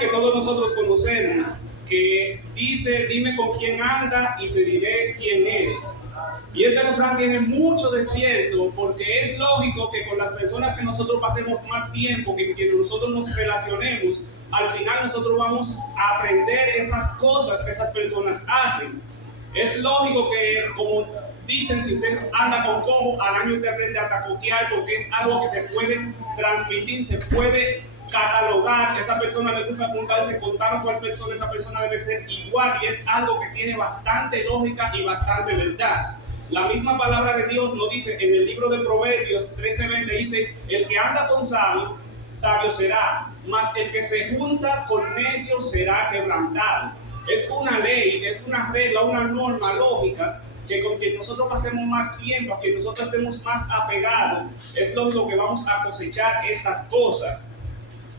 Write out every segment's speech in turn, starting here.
que todos nosotros conocemos que dice: dime con quién anda y te diré quién eres. Y este refrán tiene mucho de cierto, porque es lógico que con las personas que nosotros pasemos más tiempo, que nosotros nos relacionemos, al final nosotros vamos a aprender esas cosas que esas personas hacen. Es lógico que, como dicen, si usted anda con cojo, al año usted aprende a cojear, porque es algo que se puede transmitir, se puede catalogar. Esa persona le gusta juntarse con tal o cual persona, esa persona debe ser igual, y es algo que tiene bastante lógica y bastante verdad. La misma palabra de Dios nos dice en el libro de Proverbios 13:20, dice: el que anda con sabio, sabio será, mas el que se junta con necios será quebrantado. Es una ley, es una regla, una norma lógica, que con quien nosotros pasemos más tiempo, a quien nosotros estemos más apegados, es lógico que vamos a cosechar estas cosas.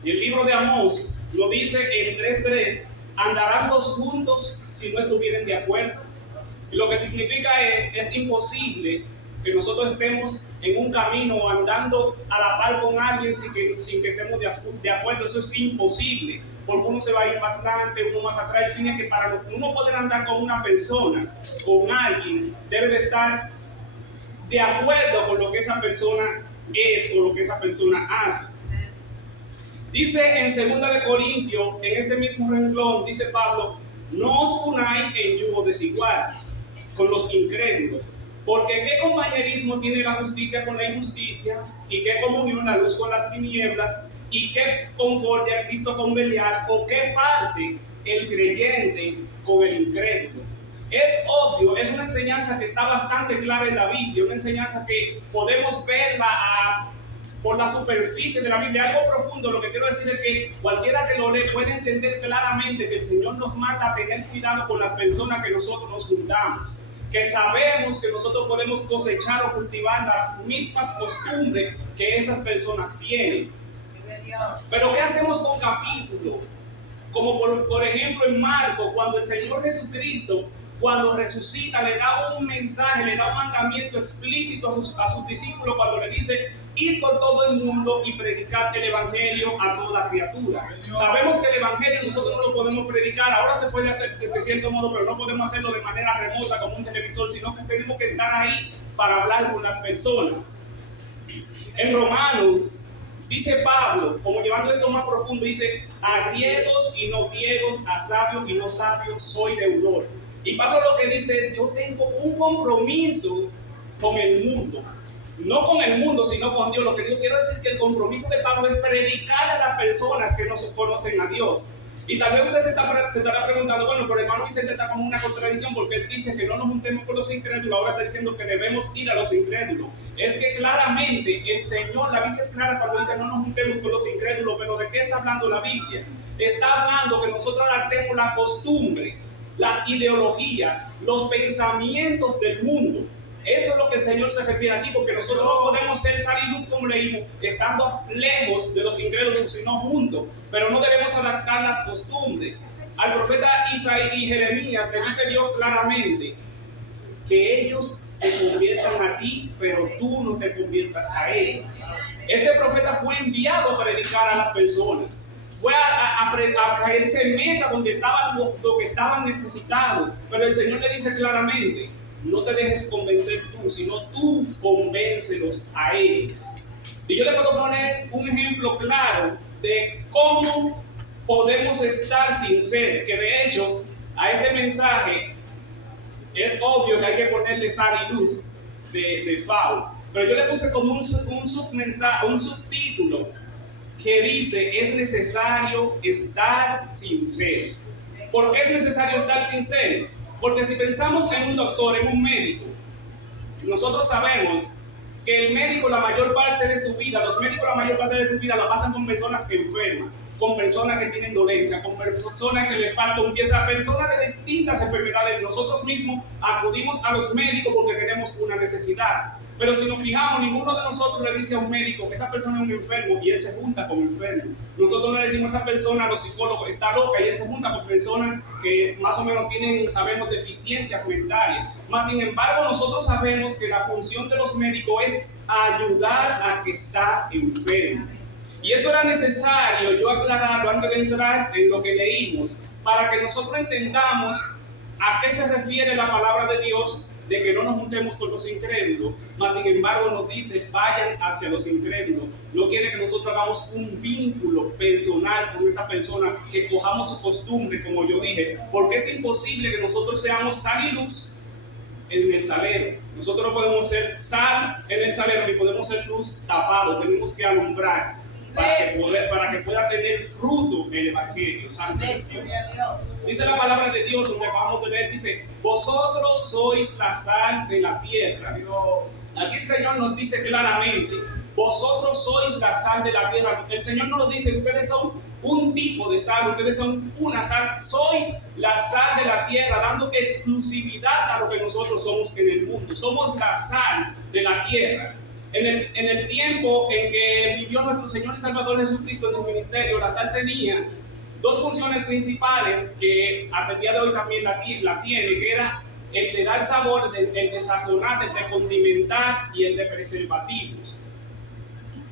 Y el libro de Amós lo dice en 3:3: andarán dos juntos si no estuvieren de acuerdo. Y lo que significa es imposible que nosotros estemos en un camino andando a la par con alguien sin que estemos de acuerdo. Eso es imposible, porque uno se va a ir más adelante, uno más atrás. El fin es que para uno poder andar con una persona, con alguien, debe de estar de acuerdo con lo que esa persona es o lo que esa persona hace. Dice en 2 de Corintios, en este mismo renglón, dice Pablo: no os unáis en yugo desigual con los incrédulos, porque ¿qué compañerismo tiene la justicia con la injusticia? ¿Y qué comunión la luz con las tinieblas? ¿Y qué concordia Cristo con Belial? ¿O qué parte el creyente con el incrédulo? Es obvio, es una enseñanza que está bastante clara en la Biblia, una enseñanza que podemos verla por la superficie de la Biblia, algo profundo. Lo que quiero decir es que cualquiera que lo lee puede entender claramente que el Señor nos manda a tener cuidado con las personas que nosotros nos juntamos, que sabemos que nosotros podemos cosechar o cultivar las mismas costumbres que esas personas tienen. Pero ¿qué hacemos con capítulos? Como por ejemplo en Marcos, cuando el Señor Jesucristo, cuando resucita, le da un mensaje, le da un mandamiento explícito a sus discípulos, cuando le dice: ir por todo el mundo y predicar el evangelio a toda criatura. Sabemos que el evangelio nosotros no lo podemos predicar, ahora se puede hacer de cierto modo, pero no podemos hacerlo de manera remota como un televisor, sino que tenemos que estar ahí para hablar con las personas. En Romanos dice Pablo, como llevando esto más profundo, dice: a griegos y no griegos, a sabios y no sabios, soy deudor. Y Pablo lo que dice es: yo tengo un compromiso con el mundo. No con el mundo, sino con Dios. Lo que yo quiero decir, que el compromiso de Pablo es predicar a las personas que no se conocen a Dios. Y tal vez usted se estará preguntando: bueno, pero el hermano Vicente está como una contradicción, porque él dice que no nos juntemos con los incrédulos, ahora está diciendo que debemos ir a los incrédulos. Es que claramente el Señor, la Biblia es clara cuando dice: no nos juntemos con los incrédulos. Pero ¿de qué está hablando la Biblia? Está hablando que nosotros adaptemos la costumbre, las ideologías, los pensamientos del mundo. Esto es lo que el Señor se refiere aquí, porque nosotros no podemos ser sal y luz, como leímos, estando lejos de los incrédulos, sino juntos. Pero no debemos adaptar las costumbres. Al profeta Isaías y Jeremías le dice Dios claramente que ellos se conviertan a ti, pero tú no te conviertas a ellos. Este profeta fue enviado a predicar a las personas. Fue a caerse en meta donde estaban lo que estaban necesitados. Pero el Señor le dice claramente: no te dejes convencer tú, sino tú convéncelos a ellos. Y yo le puedo poner un ejemplo claro de cómo podemos estar sin ser, que de hecho a este mensaje es obvio que hay que ponerle sal y luz de FAO, pero yo le puse como un subtítulo que dice: es necesario estar sin ser. ¿Por qué es necesario estar sin ser? Porque si pensamos en un doctor, en un médico, nosotros sabemos que el médico la mayor parte de su vida, los médicos la mayor parte de su vida la pasan con personas enfermas, con personas que tienen dolencia, con personas que les falta un pie, personas de distintas enfermedades. Nosotros mismos acudimos a los médicos porque tenemos una necesidad. Pero si nos fijamos, ninguno de nosotros le dice a un médico que esa persona es un enfermo y él se junta con enfermos. Nosotros le decimos a esa persona, a los psicólogos, está loca, y él se junta con personas que más o menos tienen, sabemos, deficiencias mentales. Mas, sin embargo, nosotros sabemos que la función de los médicos es ayudar a que está enfermo. Y esto era necesario yo aclararlo antes de entrar en lo que leímos, para que nosotros entendamos a qué se refiere la palabra de Dios, de que no nos juntemos con los incrédulos, mas sin embargo nos dice vayan hacia los incrédulos. No quiere que nosotros hagamos un vínculo personal con esa persona, que cojamos su costumbre, como yo dije, porque es imposible que nosotros seamos sal y luz en el salero. Nosotros no podemos ser sal en el salero ni podemos ser luz tapado, tenemos que alumbrar para que pueda tener fruto el Evangelio. Santo es Dios. Dice la palabra de Dios, donde acabamos de leer, dice, vosotros sois la sal de la tierra. Aquí el Señor nos dice claramente, vosotros sois la sal de la tierra. El Señor no nos dice, ustedes son un tipo de sal, ustedes son una sal, sois la sal de la tierra, dando exclusividad a lo que nosotros somos en el mundo. Somos la sal de la tierra. En el tiempo en que vivió nuestro Señor y Salvador Jesucristo en su ministerio, la sal tenía dos funciones principales que hasta el día de hoy también la tiene, que era el de dar sabor, el de sazonar, el de condimentar y el de preservativos.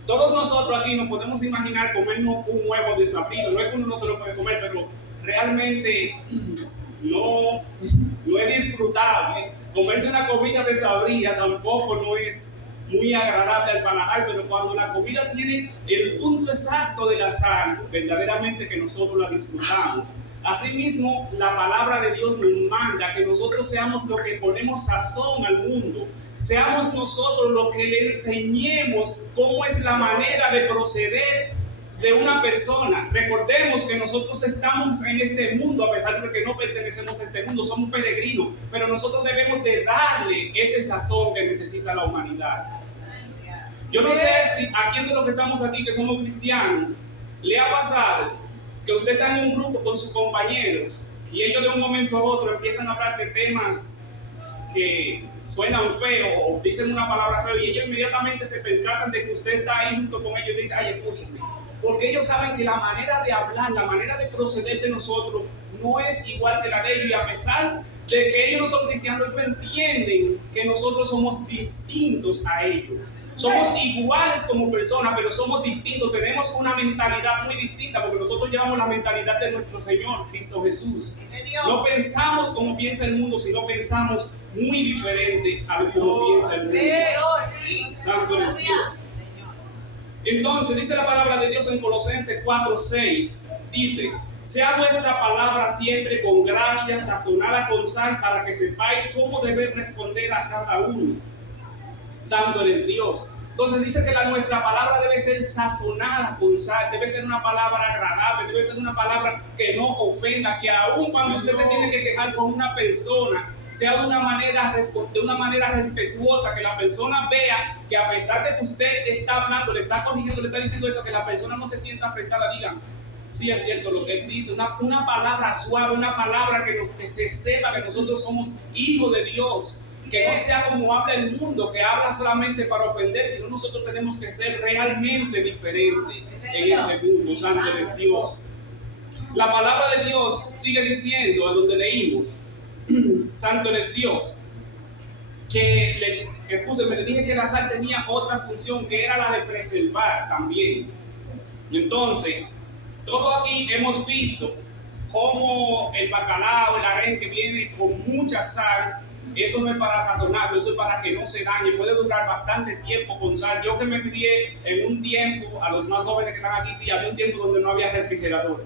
Todos nosotros aquí nos podemos imaginar comernos un huevo desabrido. No es que uno no se lo puede comer, pero realmente no es disfrutable. Comerse una comida desabrida tampoco no es muy agradable al paladar, pero cuando la comida tiene el punto exacto de la sal, verdaderamente que nosotros la disfrutamos. Asimismo, la palabra de Dios nos manda que nosotros seamos los que ponemos sazón al mundo, seamos nosotros los que le enseñemos cómo es la manera de proceder de una persona. Recordemos que nosotros estamos en este mundo, a pesar de que no pertenecemos a este mundo, somos peregrinos, pero nosotros debemos de darle ese sazón que necesita la humanidad. Yo no sé si a quién de los que estamos aquí, que somos cristianos, le ha pasado que usted está en un grupo con sus compañeros y ellos de un momento a otro empiezan a hablar de temas que suenan feos o dicen una palabra fea y ellos inmediatamente se percatan de que usted está ahí junto con ellos y dicen, ay, escúchame. Porque ellos saben que la manera de hablar, la manera de proceder de nosotros no es igual que la de ellos, y a pesar de que ellos no son cristianos, ellos entienden que nosotros somos distintos a ellos. Somos iguales como personas, pero somos distintos, tenemos una mentalidad muy distinta, porque nosotros llevamos la mentalidad de nuestro Señor, Cristo Jesús. No pensamos como piensa el mundo, sino pensamos muy diferente a lo que piensa el mundo. Santo es Dios. Entonces, dice la palabra de Dios en Colosenses 4:6, dice, sea vuestra palabra siempre con gracia, sazonada con sal, para que sepáis cómo debéis responder a cada uno. Santo eres Dios. Entonces dice que nuestra palabra debe ser sazonada con sal, debe ser una palabra agradable, debe ser una palabra que no ofenda, que aun cuando usted se tiene que quejar con una persona, sea de una manera respetuosa, que la persona vea que a pesar de que usted está hablando, le está corrigiendo, le está diciendo eso, que la persona no se sienta afectada, digan, sí es cierto lo que él dice, una palabra suave, una palabra que se sepa que nosotros somos hijos de Dios. Que no sea como habla el mundo, que habla solamente para ofender, sino nosotros tenemos que ser realmente diferentes en este mundo. Santo es Dios. La palabra de Dios sigue diciendo, a donde leímos, Santo es Dios, que le dije que la sal tenía otra función, que era la de preservar también. Entonces, todo aquí hemos visto cómo el bacalao, el arenque viene con mucha sal. Eso no es para sazonarlo, eso es para que no se dañe, puede durar bastante tiempo con sal. Yo que me crié en un tiempo, a los más jóvenes que están aquí, sí, había un tiempo donde no había refrigerador.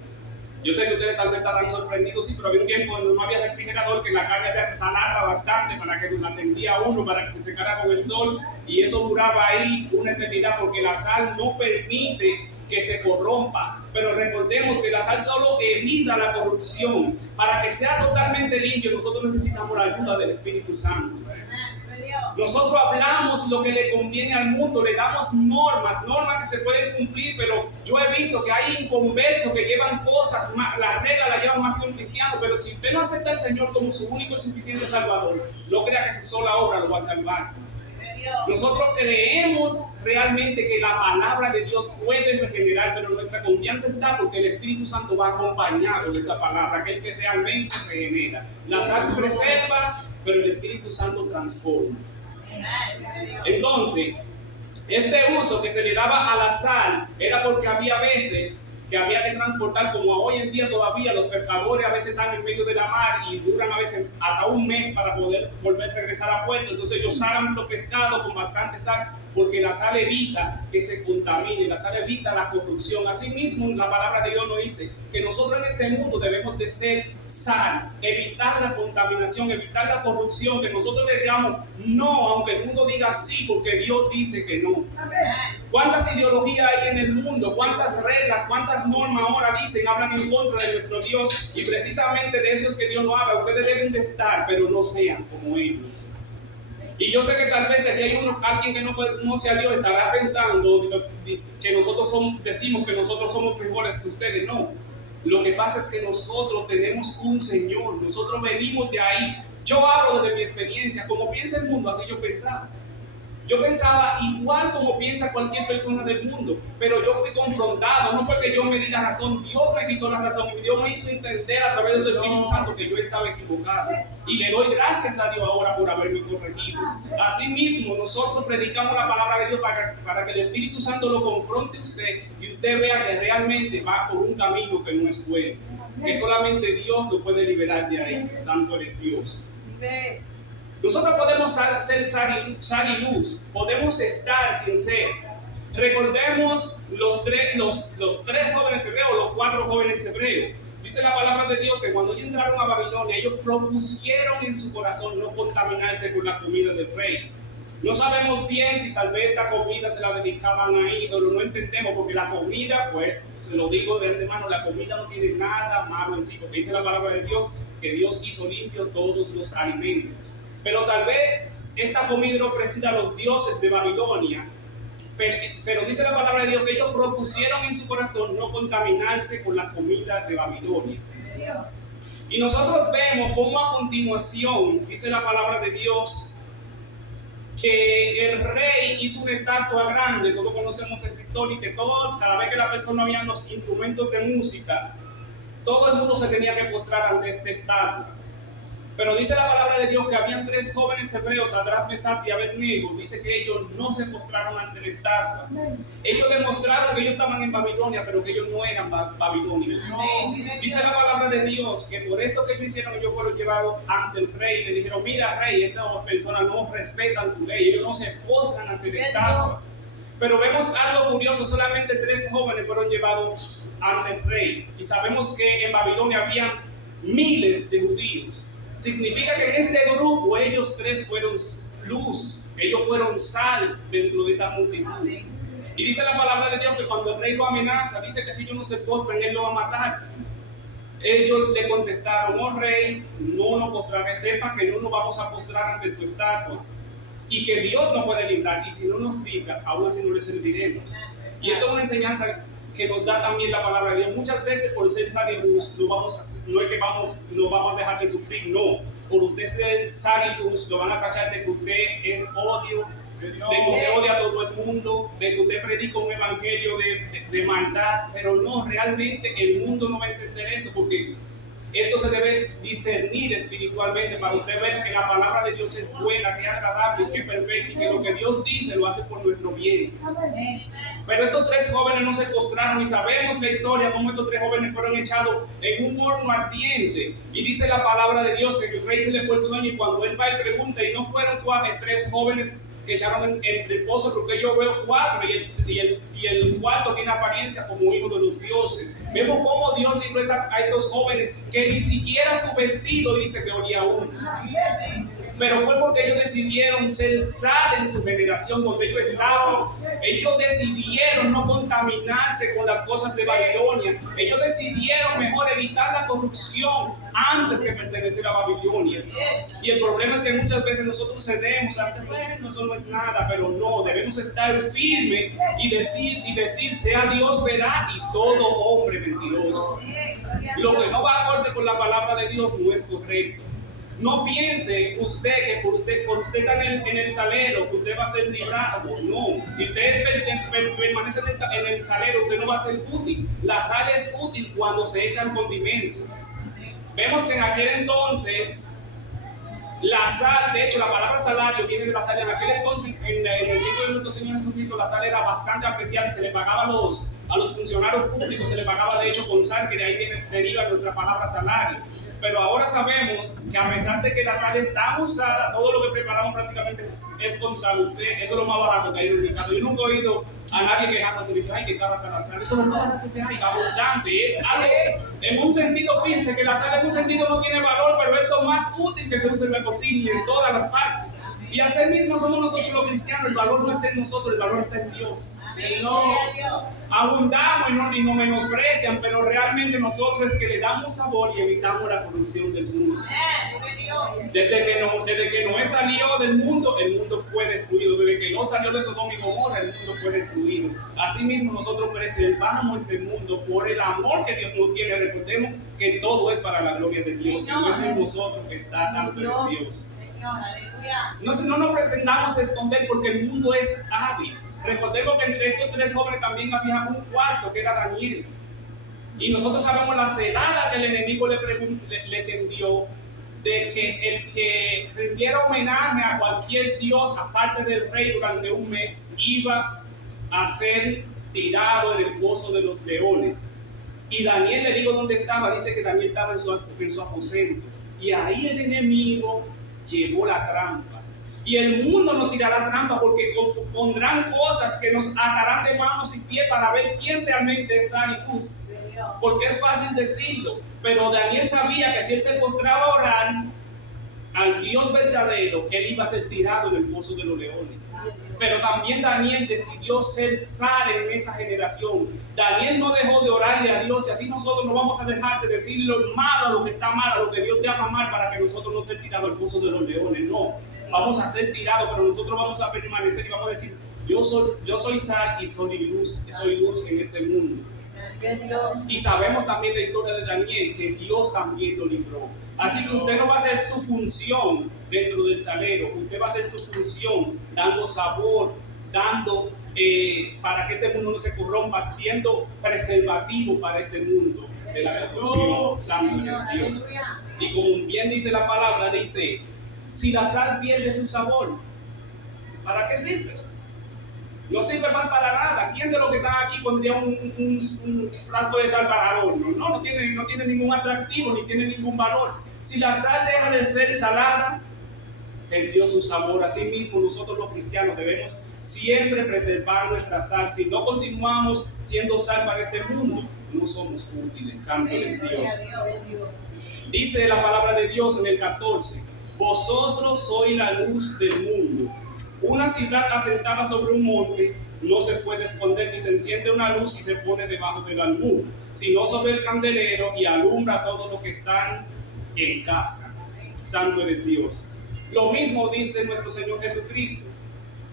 Yo sé que ustedes tal vez estarán sorprendidos, sí, pero había un tiempo donde no había refrigerador, que la carne había que salarla bastante para que la tendía uno, para que se secara con el sol, y eso duraba ahí una eternidad, porque la sal no permite que se corrompa. Pero recordemos que la sal solo evita la corrupción. Para que sea totalmente limpio, nosotros necesitamos la ayuda del Espíritu Santo. Nosotros hablamos lo que le conviene al mundo, le damos normas que se pueden cumplir, pero yo he visto que hay inconversos que llevan cosas, las reglas las llevan más que un cristiano, pero si usted no acepta al Señor como su único y suficiente Salvador, no crea que su sola obra lo va a salvar. Nosotros creemos realmente que la palabra de Dios puede regenerar, pero nuestra confianza está porque el Espíritu Santo va acompañado de esa palabra, aquel que realmente regenera. La sal preserva, pero el Espíritu Santo transforma. Entonces, Este uso que se le daba a la sal era porque había veces que había que transportar, como hoy en día todavía los pescadores a veces están en medio de la mar y duran a veces hasta un mes para poder volver a regresar a puerto. Entonces ellos sacan los pescados con bastante sal, porque la sal evita que se contamine, la sal evita la corrupción. Asimismo, la palabra de Dios nos dice que nosotros en este mundo debemos de ser sal, evitar la contaminación, evitar la corrupción, que nosotros le digamos no, aunque el mundo diga sí, porque Dios dice que no. ¿Cuántas ideologías hay en el mundo? ¿Cuántas reglas, cuántas normas ahora dicen, hablan en contra de nuestro Dios? Y precisamente de eso es que Dios no habla. Ustedes deben de estar, pero no sean como ellos. Y yo sé que tal vez aquí hay alguien que no sea Dios, estará pensando que nosotros decimos que nosotros somos mejores que ustedes. No. Lo que pasa es que nosotros tenemos un Señor, nosotros venimos de ahí. Yo hablo desde mi experiencia, como piensa el mundo, así yo pensaba. Yo pensaba igual como piensa cualquier persona del mundo, pero yo fui confrontado. No fue que yo me di la razón, Dios me quitó la razón y Dios me hizo entender a través de su Espíritu Santo que yo estaba equivocado. Y le doy gracias a Dios ahora por haberme corregido. Asimismo, nosotros predicamos la palabra de Dios para que el Espíritu Santo lo confronte a usted y usted vea que realmente va por un camino que no es bueno, que solamente Dios lo puede liberar de ahí. Santo es Dios. Nosotros podemos ser sal y luz, podemos estar sin ser. Recordemos los tres jóvenes hebreos, los 4 jóvenes hebreos. Dice la palabra de Dios que cuando ellos entraron a Babilonia, ellos propusieron en su corazón no contaminarse con la comida del rey. No sabemos bien si tal vez esta comida se la dedicaban a ídolos, no entendemos, porque la comida, pues, se lo digo de antemano, la comida no tiene nada malo en sí, porque dice la palabra de Dios que Dios hizo limpio todos los alimentos. Pero tal vez esta comida era ofrecida a los dioses de Babilonia. Pero dice la palabra de Dios que ellos propusieron en su corazón no contaminarse con la comida de Babilonia. Y nosotros vemos cómo a continuación, dice la palabra de Dios, que el rey hizo una estatua grande. Todos conocemos esa historia, y que cada vez que la persona oía los instrumentos de música, todo el mundo se tenía que postrar ante esta estatua. Pero dice la palabra de Dios que habían 3 jóvenes hebreos, Sadrach, Mesach y Abednego. Dice que ellos no se postraron ante la estatua. Ellos demostraron que ellos estaban en Babilonia, pero que ellos no eran babilonios. Dice la palabra de Dios que por esto que ellos hicieron, ellos fueron llevados ante el rey y le dijeron: mira, rey, estas personas no respetan tu ley, ellos no se postran ante la estatua. Pero vemos algo curioso: solamente 3 jóvenes fueron llevados ante el rey. Y sabemos que en Babilonia habían miles de judíos. Significa que en este grupo ellos 3 fueron luz, ellos fueron sal dentro de esta multitud. Y dice la palabra de Dios que cuando el rey lo amenaza, dice que si ellos no se postran, él lo va a matar. Ellos le contestaron: oh rey, no nos postraré, sepa que no nos vamos a postrar ante tu estatua, y que Dios nos puede librar, y si no nos libra, aún así no le serviremos. Y esto es una enseñanza que nos da también la palabra de Dios. Muchas veces por ser sal y luz no es que no vamos a dejar de sufrir, no. Por usted ser sal y luz lo van a tachar de que usted es odio, de que usted odia a todo el mundo, de que usted predica un evangelio de maldad. Pero no, realmente el mundo no va a entender esto, porque esto se debe discernir espiritualmente para usted ver que la palabra de Dios es buena, que es agradable, que es perfecta, y que lo que Dios dice lo hace por nuestro bien. Pero estos 3 jóvenes no se postraron, y sabemos la historia, cómo estos 3 jóvenes fueron echados en un horno ardiente. Y dice la palabra de Dios que el rey se le fue el sueño, y cuando él va y pregunta, y no fueron 3 jóvenes que echaron entre el pozo, porque yo veo 4, y el cuarto tiene apariencia como hijo de los dioses. Vemos cómo Dios libró a estos jóvenes que ni siquiera su vestido dice que olía a uno. Pero fue porque ellos decidieron ser sal en su generación donde ellos estaban. Ellos decidieron no contaminarse con las cosas de Babilonia. Ellos decidieron mejor evitar la corrupción antes que pertenecer a Babilonia. Y el problema es que muchas veces nosotros cedemos a bueno, eso no es nada, pero no, debemos estar firmes y decir sea Dios veraz y todo hombre mentiroso. Lo que no va acorde con la palabra de Dios no es correcto. No piense usted que por usted está en el salero, que usted va a ser librado. No, si usted permanece en el salero, usted no va a ser útil. La sal es útil cuando se echan condimentos. Vemos que en aquel entonces La sal, de hecho, la palabra salario viene de la sal. En aquel entonces, en el tiempo de nuestro Señor Jesucristo, la sal era bastante apreciada y se le pagaba a los funcionarios públicos, se le pagaba de hecho con sal, que de ahí deriva nuestra palabra salario. Pero ahora sabemos que a pesar de que la sal está usada, todo lo que preparamos prácticamente es con sal. Eso es lo más barato que hay en el mercado. Yo nunca he oído a nadie quejándose de que ay, que cara está la sal. Eso es lo más barato que hay, abundante. Es algo, en un sentido, fíjense que la sal en un sentido no tiene valor, pero es lo más útil que se usa en la cocina y en todas las partes. Y así mismo somos nosotros los cristianos, el valor no está en nosotros, el valor está en Dios. No abundamos y no menosprecian, pero realmente nosotros es que le damos sabor y evitamos la corrupción del mundo. Desde que Noé salió del mundo, el mundo fue destruido. Desde que no salió de Sodoma y Gomorra, el mundo fue destruido. Asimismo, nosotros preservamos este mundo por el amor que Dios nos tiene. Recordemos que todo es para la gloria de Dios, que no es en nosotros que está santo de Dios. No nos pretendamos esconder porque el mundo es hábil. Recordemos que entre estos tres jóvenes también había un cuarto que era Daniel. Y nosotros sabemos la celada que el enemigo le tendió de que el que rindiera homenaje a cualquier dios aparte del rey durante un mes iba a ser tirado en el foso de los leones. Y Daniel, le digo dónde estaba, dice que Daniel estaba en su aposento. Y ahí el enemigo llevó la trampa. Y el mundo nos tirará trampa porque pondrán cosas que nos atarán de manos y pies para ver quién realmente es Anibus. Porque es fácil decirlo, pero Daniel sabía que si él se postraba a orar al Dios verdadero, él iba a ser tirado en el foso de los leones. Pero también Daniel decidió ser sal en esa generación. Daniel no dejó de orarle a Dios, y así nosotros no vamos a dejar de decir lo malo, lo que está mal, a lo que Dios llama mal, para que nosotros no seamos tirados al foso de los leones. No, vamos a ser tirados, pero nosotros vamos a permanecer y vamos a decir: yo soy sal y soy luz en este mundo. Y sabemos también la historia de Daniel, que Dios también lo libró. Así que usted no va a hacer su función dentro del salero, usted va a hacer su función dando sabor, dando para que este mundo no se corrompa, siendo preservativo para este mundo de la corrupción. Santo es Dios. Y como bien dice la palabra, dice: si la sal pierde su sabor, ¿para qué sirve? No sirve más para nada. ¿Quién de los que están aquí pondría un plato de sal para el horno? No tiene ningún atractivo, ni tiene ningún valor. Si la sal deja de ser salada, perdió su sabor. Así mismo nosotros los cristianos debemos siempre preservar nuestra sal. Si no continuamos siendo sal para este mundo, no somos útiles. Santo es Dios. Dice la palabra de Dios en el 14: vosotros sois la luz del mundo. Una ciudad asentada sobre un monte no se puede esconder, ni se enciende una luz y se pone debajo del almud, sino sobre el candelero y alumbra a todos los que están en casa. Santo eres Dios. Lo mismo dice nuestro Señor Jesucristo.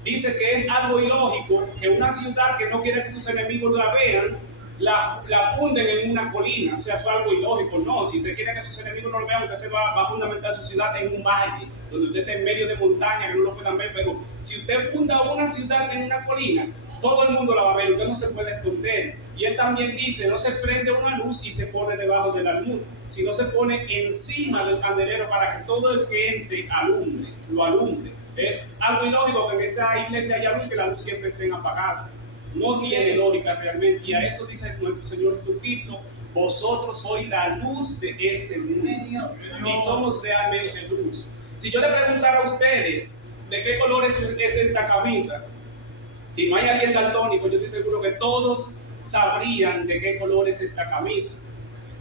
Dice que es algo ilógico que una ciudad que no quiere que sus enemigos la vean, la funden en una colina. O sea, eso es algo ilógico. No, si usted quiere que sus enemigos no lo vean, usted se va a fundamentar su ciudad en un valle, donde usted esté en medio de montaña, que no lo puedan ver. Pero si usted funda una ciudad en una colina, todo el mundo la va a ver, usted no se puede esconder. Y él también dice: no se prende una luz y se pone debajo del almud, sino se pone encima del candelero para que todo el que entre lo alumbre. Es algo ilógico que en esta iglesia haya luz, que la luz siempre esté apagada. No tiene lógica realmente, y a eso dice nuestro Señor Jesucristo: vosotros sois la luz de este mundo, y somos realmente luz. Si yo le preguntara a ustedes de qué color es esta camisa, si no hay alguien daltónico, yo estoy seguro que todos sabrían de qué color es esta camisa.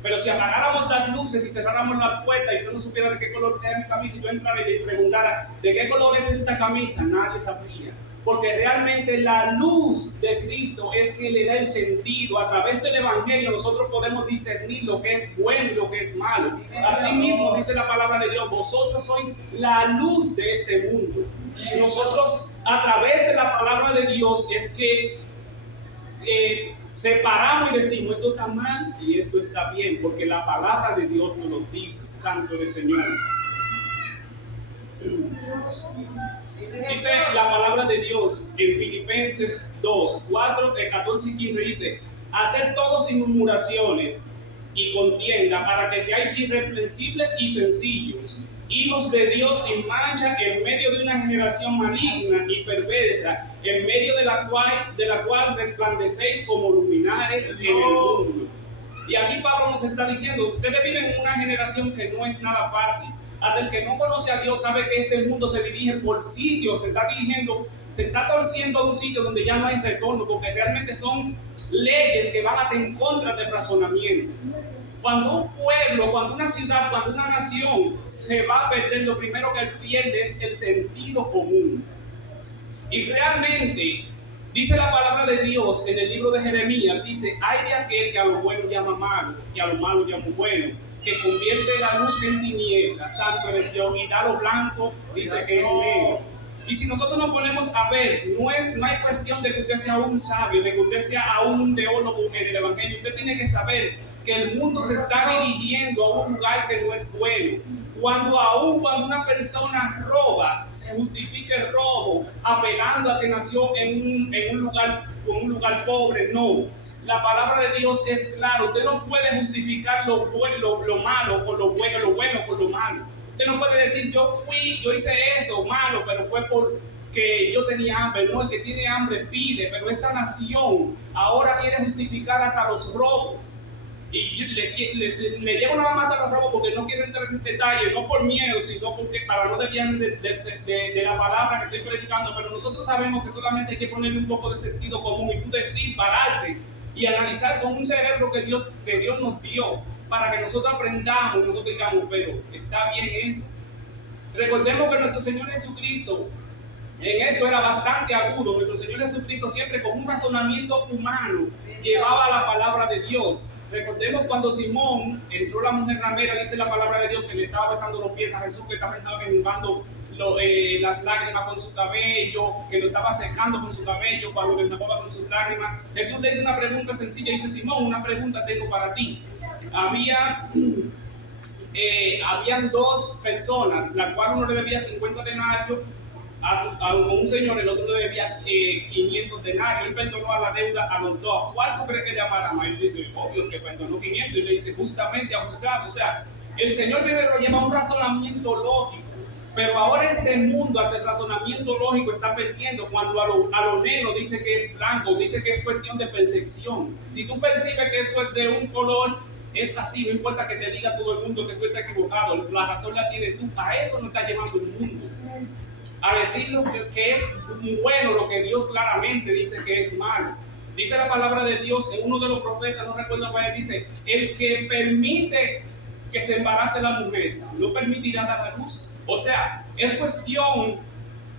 Pero si apagáramos las luces y cerráramos la puerta y usted no supiera de qué color es mi camisa, y yo entrara y le preguntara de qué color es esta camisa, nadie sabría. Porque realmente la luz de Cristo es que le da el sentido. A través del Evangelio nosotros podemos discernir lo que es bueno y lo que es malo. Así mismo dice la palabra de Dios: vosotros sois la luz de este mundo. Nosotros, a través de la palabra de Dios, es que separamos y decimos: esto está mal y esto está bien, porque la palabra de Dios nos lo dice. Santo es el Señor. Dice la palabra de Dios en Filipenses 2, 4, 14 y 15, dice: haced todo sin murmuraciones y contienda, para que seáis irreprensibles y sencillos, hijos de Dios sin mancha en medio de una generación maligna y perversa, en medio de la cual resplandecéis como luminares en el mundo. Y aquí Pablo nos está diciendo, ustedes viven en una generación que no es nada fácil. Hasta el que no conoce a Dios sabe que este mundo se dirige por sitios, se está torciendo a un sitio donde ya no hay retorno, porque realmente son leyes que van en contra del razonamiento. Cuando un pueblo, cuando una ciudad, cuando una nación se va a perder, lo primero que pierde es el sentido común. Y realmente, dice la palabra de Dios en el libro de Jeremías, dice, hay de aquel que a lo bueno llama malo, y a lo malo llama bueno, que convierte la luz en tinieblas, santo eres Dios, y da lo blanco, dice que es negro. Y si nosotros nos ponemos a ver, no hay cuestión de que usted sea un sabio, de que usted sea aún un teólogo en el evangelio. Usted tiene que saber que el mundo se está dirigiendo a un lugar que no es bueno. Cuando una persona roba, se justifica el robo, apelando a que nació en un lugar pobre. No, la palabra de Dios es clara. Usted no puede justificar lo malo por lo bueno por lo malo. Usted no puede decir, yo hice eso malo, pero fue porque yo tenía hambre. No, el que tiene hambre pide, pero esta nación ahora quiere justificar hasta los robos. Y le llevo nada más a los robos porque no quiero entrar en detalle, no por miedo, sino porque para no desviarme de la palabra que estoy predicando. Pero nosotros sabemos que solamente hay que ponerle un poco de sentido común y tú decir, pararte y analizar con un cerebro que Dios nos dio para que nosotros aprendamos, nosotros digamos, pero está bien eso. Recordemos que nuestro Señor Jesucristo en esto era bastante agudo. Nuestro Señor Jesucristo siempre con un razonamiento humano llevaba la palabra de Dios. Recordemos cuando Simón entró la mujer ramera, dice la palabra de Dios que le estaba besando los pies a Jesús, que estaba enjugando las lágrimas con su cabello, que lo estaba secando con su cabello cuando le enjugaba con sus lágrimas. Jesús le dice una pregunta sencilla, dice, Simón, una pregunta tengo para ti. Habían dos personas, la cual uno le debía 50 denarios a un señor, el otro le debía 500 denarios. Él perdonó a la deuda a los dos. ¿Cuál tú crees que le amará más? Él dice, obvio que perdonó 500. Y le dice, justamente ha juzgado. O sea, el Señor primero lo lleva a un razonamiento lógico. Pero ahora este mundo, ante el razonamiento lógico, está perdiendo. Cuando a lo negro dice que es blanco, dice que es cuestión de percepción. Si tú percibes que es de un color, es así, no importa que te diga todo el mundo que tú estás equivocado, la razón la tienes tú. A eso no está llevando el mundo, a decir lo que es bueno, lo que Dios claramente dice que es malo. Dice la palabra de Dios en uno de los profetas, no recuerdo cuál, dice, el que permite que se embarace la mujer, no permitirá dar a luz. O sea, es cuestión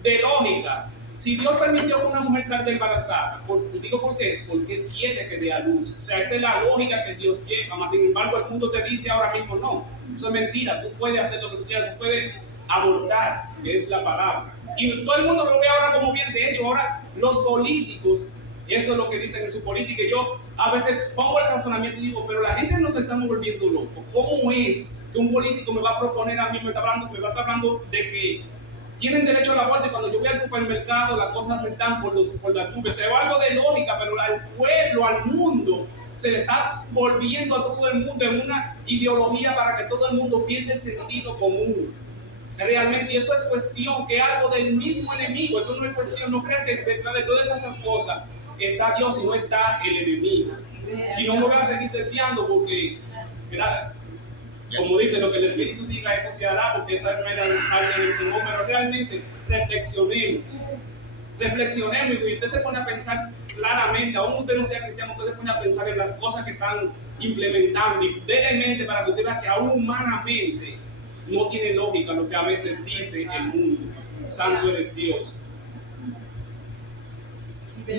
de lógica. Si Dios permitió que una mujer salga embarazada, digo por qué es, porque quiere que dé a luz. O sea, esa es la lógica que Dios lleva. Mas, sin embargo, el mundo te dice ahora mismo, no, eso es mentira, tú puedes hacer lo que tú quieras, tú puedes abortar, que es la palabra. Y todo el mundo lo ve ahora como bien. De hecho, ahora los políticos, eso es lo que dicen en su política. Yo a veces pongo el razonamiento y digo, pero la gente nos está volviendo loco. ¿Cómo es que un político me va a proponer a mí, me va a estar hablando de que tienen derecho al aborto y cuando yo voy al supermercado las cosas están por las nubes? Se va algo de lógica, pero al pueblo, al mundo, se le está volviendo a todo el mundo en una ideología para que todo el mundo pierda el sentido común. Realmente, y esto es cuestión que algo del mismo enemigo. Esto no es cuestión, no crean que detrás de todas esas cosas está Dios y no está el enemigo. Y no me voy a seguir desviando porque, ¿verdad? Como dice, lo que el Espíritu diga, eso se hará, porque esa no era parte del Señor. Pero realmente reflexionemos y usted se pone a pensar claramente, aún usted no sea cristiano, usted se pone a pensar en las cosas que están implementando y déle mente para que usted vea que aún humanamente no tiene lógica lo que a veces dice el mundo. Santo eres Dios.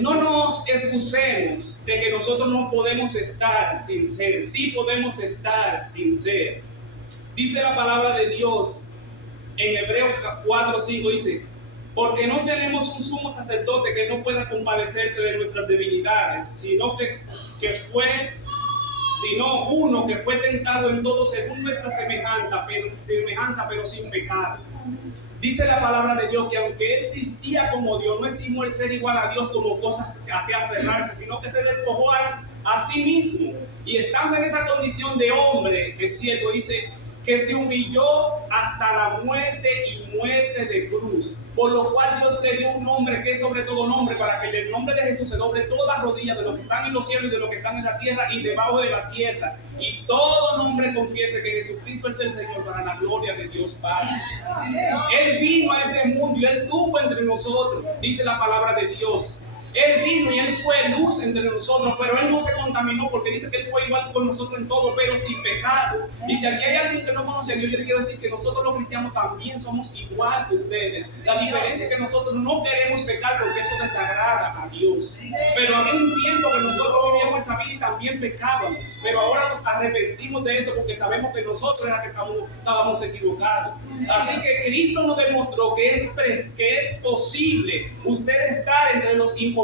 No nos excusemos de que nosotros no podemos estar sin ser. Sí podemos estar sin ser. Dice la palabra de Dios en Hebreos 4:5, dice, porque no tenemos un sumo sacerdote que no pueda compadecerse de nuestras debilidades, sino uno que fue tentado en todo según nuestra semejanza, pero sin pecado. Dice la palabra de Dios que aunque él existía como Dios, no estimó el ser igual a Dios como cosa a que aferrarse, sino que se despojó a sí mismo. Y estando en esa condición de hombre, de siervo, dice, que se humilló hasta la muerte y muerte de cruz, por lo cual Dios le dio un nombre que es sobre todo nombre, para que en el nombre de Jesús se doble toda rodilla de los que están en los cielos y de los que están en la tierra y debajo de la tierra, y todo nombre confiese que Jesucristo es el Señor, para la gloria de Dios Padre. Él vino a este mundo y Él tuvo entre nosotros, dice la palabra de Dios. Él vino y Él fue luz entre nosotros, pero Él no se contaminó, porque dice que Él fue igual con nosotros en todo, pero sin pecado. Y si aquí hay alguien que no conoce a Dios, yo le quiero decir que nosotros los cristianos también somos igual que ustedes. La diferencia es que nosotros no queremos pecar porque eso desagrada a Dios. Pero había un tiempo que nosotros vivíamos esa vida y también pecábamos, pero ahora nos arrepentimos de eso porque sabemos que nosotros era que estábamos equivocados. Así que Cristo nos demostró que es posible usted estar entre los inconversos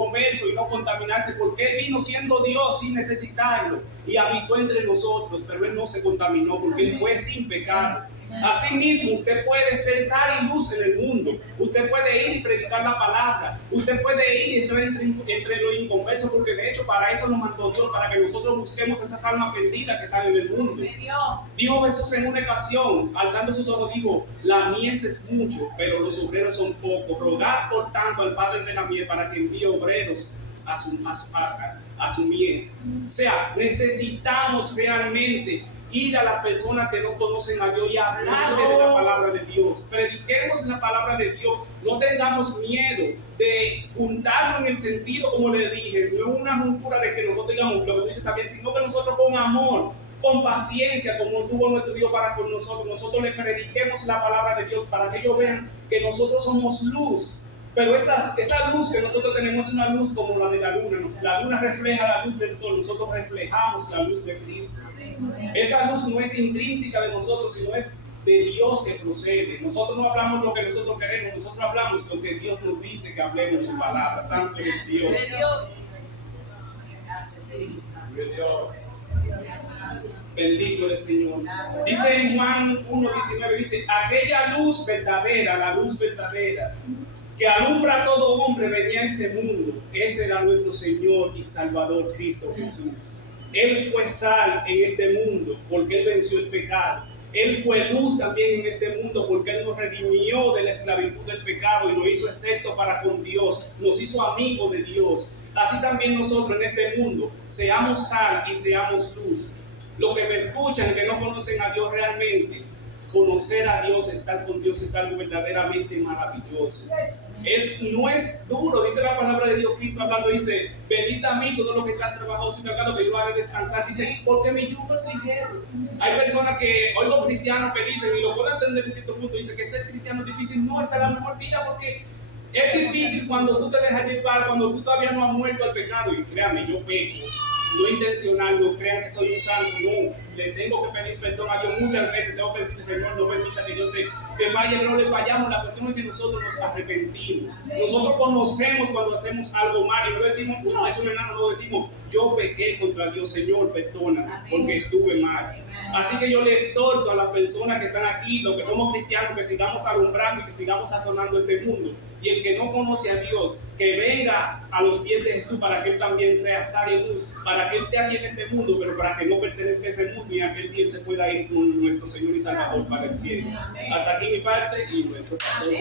y no contaminarse, porque Él vino siendo Dios sin necesitarlo y habitó entre nosotros, pero Él no se contaminó porque Él fue sin pecado. Asimismo, usted puede ser sal y luz en el mundo. Usted puede ir y predicar la palabra. Usted puede ir y estar entre los inconversos, porque de hecho para eso nos mandó Dios, para que nosotros busquemos esas almas perdidas que están en el mundo. Dijo Jesús en una ocasión, alzando sus ojos, dijo: la mies es mucho, pero los obreros son pocos. Rogad por tanto al Padre de la mies para que envíe obreros a su mies. O sea, necesitamos realmente ir a las personas que no conocen a Dios y hablarle de la palabra de Dios. Prediquemos la palabra de Dios. No tengamos miedo de juntarnos en el sentido, como le dije, no es una juntura de que nosotros digamos lo que dice también, sino que nosotros con amor, con paciencia, como tuvo nuestro Dios para con nosotros le prediquemos la palabra de Dios para que ellos vean que nosotros somos luz. Pero esa luz que nosotros tenemos es una luz como la de la luna. La luna refleja la luz del sol, nosotros reflejamos la luz de Cristo. Esa luz no es intrínseca de nosotros, sino es de Dios que procede. Nosotros no hablamos lo que nosotros queremos, nosotros hablamos lo que Dios nos dice que hablemos su palabra. Santo es Dios. Bendito es el Señor. Dice en Juan 1:19, dice: aquella luz verdadera, la luz verdadera, que alumbra a todo hombre, venía a este mundo. Ese era nuestro Señor y Salvador Cristo Jesús. Él fue sal en este mundo porque Él venció el pecado. Él fue luz también en este mundo porque Él nos redimió de la esclavitud del pecado y nos hizo excepto para con Dios, nos hizo amigos de Dios. Así también nosotros en este mundo, seamos sal y seamos luz. Los que me escuchan, que no conocen a Dios realmente, conocer a Dios, estar con Dios es algo verdaderamente maravilloso. No es duro, dice la palabra de Dios. Cristo hablando dice: venid a mí todos los que están trabajados y cargados, que yo haré descansar. Dice: porque mi yugo es ligero. Hay personas que oigo cristianos que dicen, y lo puedo entender en cierto punto, dice que ser cristiano es difícil. No, está la mejor vida, porque es difícil cuando tú te dejas llevar, cuando tú todavía no has muerto al pecado. Y créame, yo peco, no intencional, no crean que soy un santo, no. Le tengo que pedir perdón a Dios muchas veces. Tengo que decirle: Señor, no permita que yo te falle. No le fallamos. La cuestión es que nosotros nos arrepentimos. Nosotros conocemos cuando hacemos algo mal y no decimos: no, eso no es nada. No decimos: yo pequé contra Dios, Señor, perdona, porque estuve mal. Así que yo le exhorto a las personas que están aquí, los que somos cristianos, que sigamos alumbrando y que sigamos sazonando este mundo. Y el que no conoce a Dios, que venga a los pies de Jesús para que Él también sea sal y luz, para que Él esté aquí en este mundo, pero para que no pertenezca a ese mundo y aquel día se pueda ir con nuestro Señor y Salvador para el cielo. Hasta aquí mi parte y nuestro pastor.